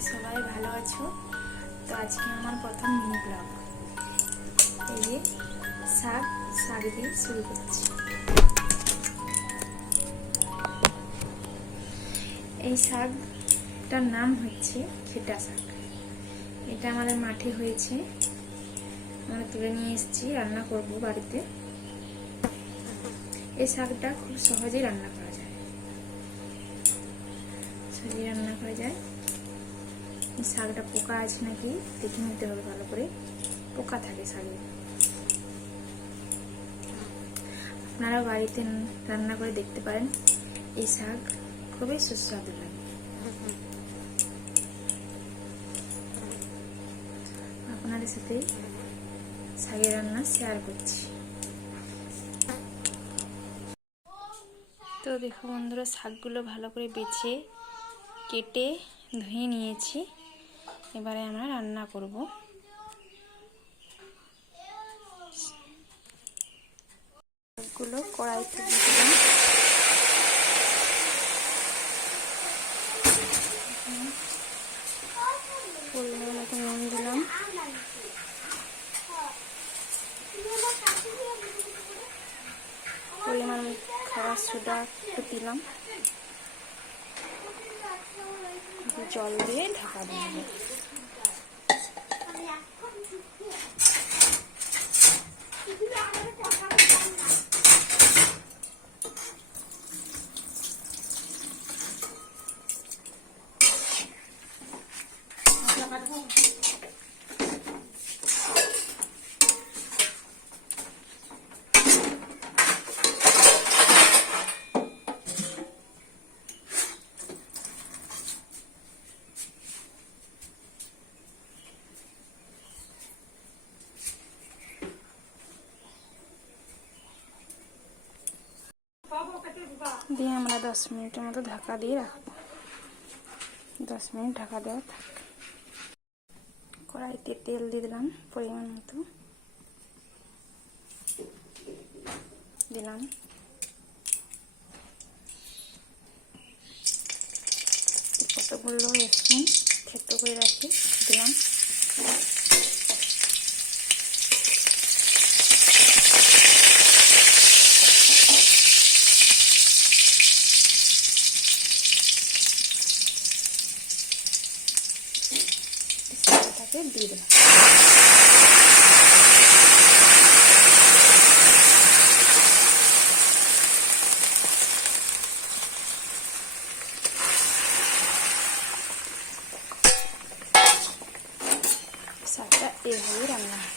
করছি সবাই ভালো আছো। তো আজকে আমার প্রথম মিনি ব্লগ। এই যে শাক দিয়ে শুরু করছি। এই শাকটার নাম হচ্ছে খেটা শাক। এটা আমাদের মাঠে হয়েছে, আমরা তুলে নিয়ে এসেছি, রান্না করব বাড়িতে। এই শাকটা খুব সহজেই রান্না করা যায়। শাকটা পোকা আছে নাকি দেখে নিতে হবে ভালো করে। পোকা থাকে শাকে, আপনারা বাড়িতে রান্না করে দেখতে পারেন। এই শাক খুবই সুস্বাদু লাগে। আপনাদের সাথে শাকের রান্না শেয়ার করছি। তো দেখো বন্ধুরা, শাকগুলো ভালো করে বেছে কেটে ধুয়ে নিয়েছি। এবারে আমরা রান্না করব। শাকগুলো কড়াইতে দিয়ে দিলাম। পরিমাণ মতো নুন দিলাম, পরিমাণ খাবার সোডা একটু দিলাম, জল দিয়ে ঢাকা দিলাম। দিয়ে আমরা 10 মিনিটের মতো ঢাকা দিয়ে রাখবো। 10 মিনিট ঢাকা দেওয়া থাক। কড়াইতে তেল দিয়ে দিলাম, পরিমাণ মতো দিলাম। কতগুলো রসুন থেতো করে রাখি দিলাম। দিয়ে দিলাম। শাকটা এভাবেই রান্না হয়।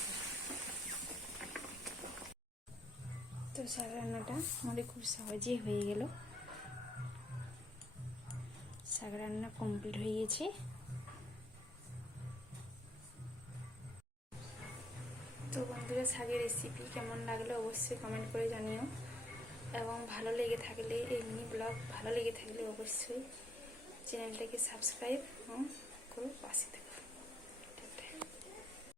তো শাক রান্নাটা আমাদের খুব সহজেই হয়ে গেল। শাক রান্না কমপ্লিট হয়ে গেছে। তো বন্ধুরা, শাকের রেসিপি কেমন লাগলো অবশ্যই কমেন্ট করে জানিও। এবং ভালো লেগে থাকলে, এই মিনি ব্লগ ভালো লেগে থাকলে অবশ্যই চ্যানেলটাকে সাবস্ক্রাইব করে পাশে থাকো।